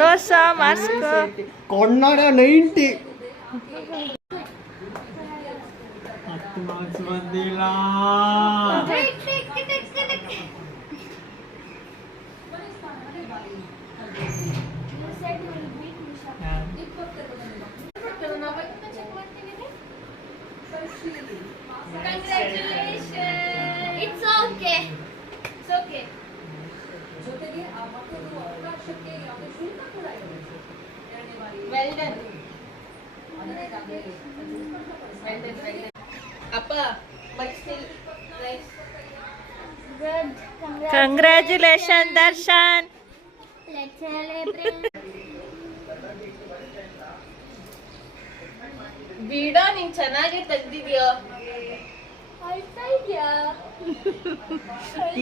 ತೋರ್ಸ marks Kannada 90 10 marks ಬಂದಿಲ್ಲ. It's okay. It's okay. Well done. Appa, but still, nice. Good. Congratulation Darshan. Let's celebrate. ಬಿಡ ನೀನ್ ಚೆನ್ನಾಗಿ ತೆಗ್ದಿದ್ಯಾ. ಆಯ್ತಾ ಇದೆಯಾ?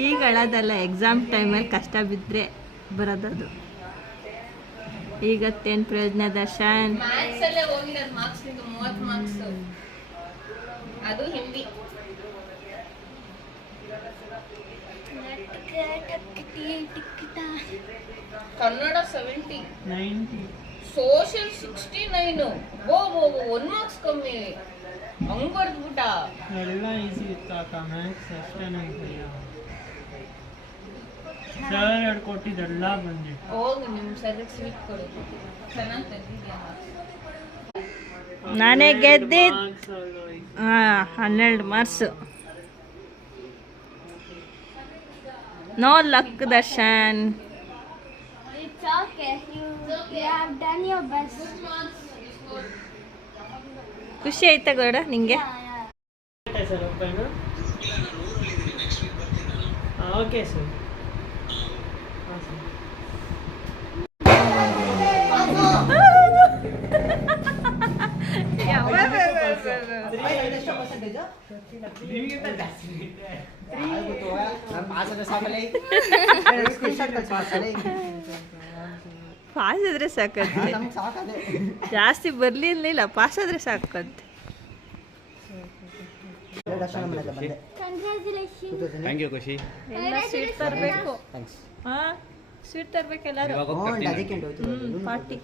ಈಗ ಅಳೋದಲ್ಲ, ಎಕ್ಸಾಮ್ ಟೈಮಲ್ಲಿ ಕಷ್ಟ ಬಿದ್ದರೆ ಬರೋದದು. ಈಗತ್ತೇನು ಪ್ರಯೋಜನ ದರ್ಶನ್? ಮ್ಯಾಥ್ಸ್ ಅಲ್ಲೇ ಹೋಗಿರೋದು ಮಾರ್ಕ್ಸ್, ನಿಂದು 30 ಮಾರ್ಕ್ಸ್, ಅದು ಹಿಂದಿ. ಕನ್ನಡ 70, 90 ಸೋಷಿಯಲ್ 69. ಓ 1 ಮಾರ್ಕ್ಸ್ ಕಮ್ಮಿ ಹಂಗ್ ಬರ್ದ್ಬಿಟ್ಟ. ಎಲ್ಲ ಈಸಿ ಇತ್ತು ಅಕ್ಕ, ಮ್ಯಾಥ್ಸ್ ಅಷ್ಟೇ ನಂಗೆ ಸರ್ ಹೇಳ್ಕೊಟ್ಟಿದ್ದೆಲ್ಲ ಬಂದಿತ್ತು. ಹೋಗು ನಿಮ್ಮ ಸರ್ಗೆ ಸ್ವೀಟ್ ಕೊಡು. ಚೆನ್ನಾಗಿ ತೆಗ್ದಿದ್ಯಾ? ನಾನೇ ಗೆದ್ದಿದ್ದು. 12 marks. No luck Darshan. It's okay. You have done your best. ಖುಷಿ ಆಯ್ತಾ ಗೌಡ ನಿಂಗೆ? Sir open. Okay sir. Pass ಆದ್ರೆ ಸಾಕಂತೆ, ಜಾಸ್ತಿ ಬರ್ಲಿಲ್ಲ, ಪಾಸ್ ಆದ್ರೆ ಸಾಕಂತೆ. ಥ್ಯಾಂಕ್ ಯು ಖುಷಿ. ಎಲ್ಲ ಸ್ವೀಟ್ ತರಬೇಕು. ಹಾಂ, ಸ್ವೀಟ್ ತರಬೇಕು ಎಲ್ಲರೂ. ಪಾರ್ಟಿ.